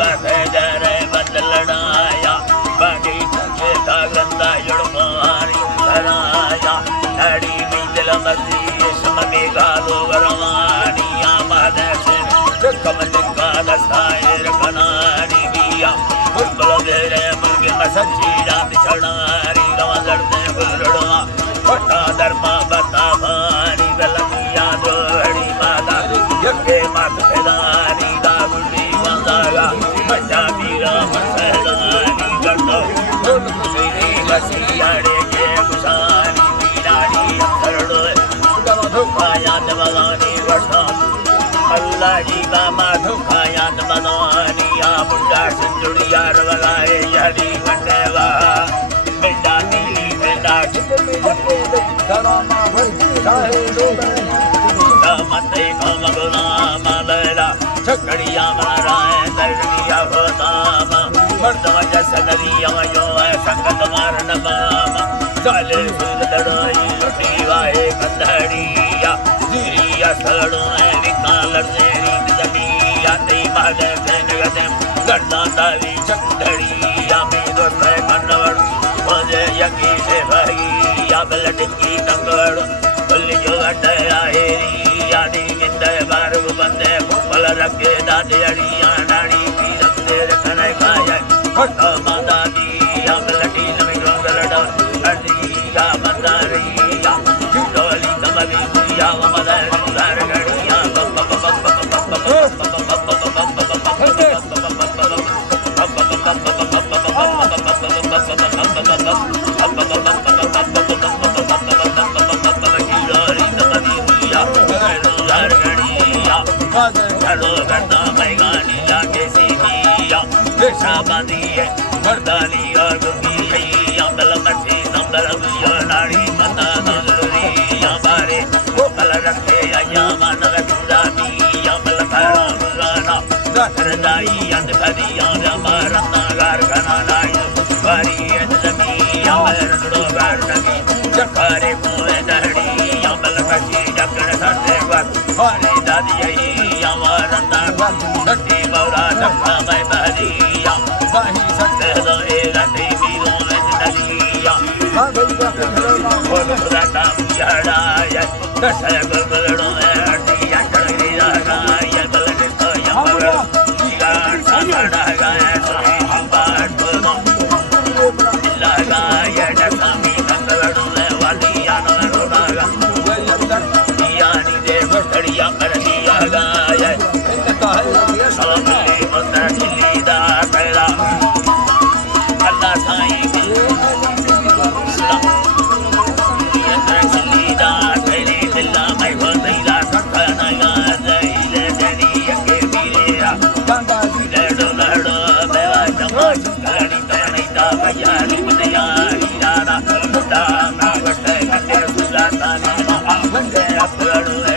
बसे जरे बदलनाया बागी के तागंदा युड़मारी सराया नड़ी में दिल मसी समगे गालो वरवानी आमाने से कमल का दस्ताए रखनानी बिया बुलबुल तेरे मुर्गे मसच्ची जात छड़ारी रवा लड़ते गुलड़वा पटा धर्मा बता मारी बलमिया दोड़ी माता यके मात पेदानी दागुली वंदागा बच्चा पीरा मसलानी गड्डो गुलबुली बसियाड़े के गुसानी पीरानी अखरड़ो धुखाया दवानी वर्षा अल्लाह जी का धुखाया दवानी या मुंडा संजुड़िया रवलाए यदि मंडेवा बेटा नीली बेटा मते कम गुलाम लैला छकड़िया माराए दरिया होताम मर्दवा जसदरिया यो है संगत मारन माम चाले सुर दड़ोई लुटी वाए कंधड़िया दिरिया सड़ो है विकाल तेरी जमिया ते मागे फेनगदे गड्डा तावी छकड़िया में दोस्त कन्नवड़ मुझे यकी से भाई या बलटकी टंगड़ बुल्ली जो अटया हेरी यानी मिंदे बारू बंदे फुल रखे दादी अड़िया नाड़ी पीरम तेर कने खाया खट्टा माता दी या बलटी नमी डोंगलड़ा अड़िया मदारिया डोली कमली बुया मदर गुलार गड़िया चलो करता मैगानी जाके सीमिया दिशा बांधी है मर्दानी और गुमी अंबल मछली संबल बुया नाड़ी मता नजरी हमारे वो कल रखे आया मानव खुदानी अंबल खरा बुलाना दर जाई अंध भदिया हमारा नागार खाना नाई वारी जमी अमर डोगार नगी जखारे कोए दहड़ी अंबल कशी जगन साथे बात हरे दादी हमारा नागा सटी मौरा जखा मैं बहरिया बाही सटे दो एरती मीरों में डलिया बोल खुदा का मुझाड़ा दशा गुलगुलड़ों में हटिया चढ़ी जागा ये बलने तो यमरा जीगार साड़ा गाए सोई बात बोलो लगा ये डसामी कंगलड़ों में वालिया न रोनागा यानी दे बस्तड़िया कर दिया गाए सलामी मंदर चिल्ली दा पहला अल्लाह साईं Bye.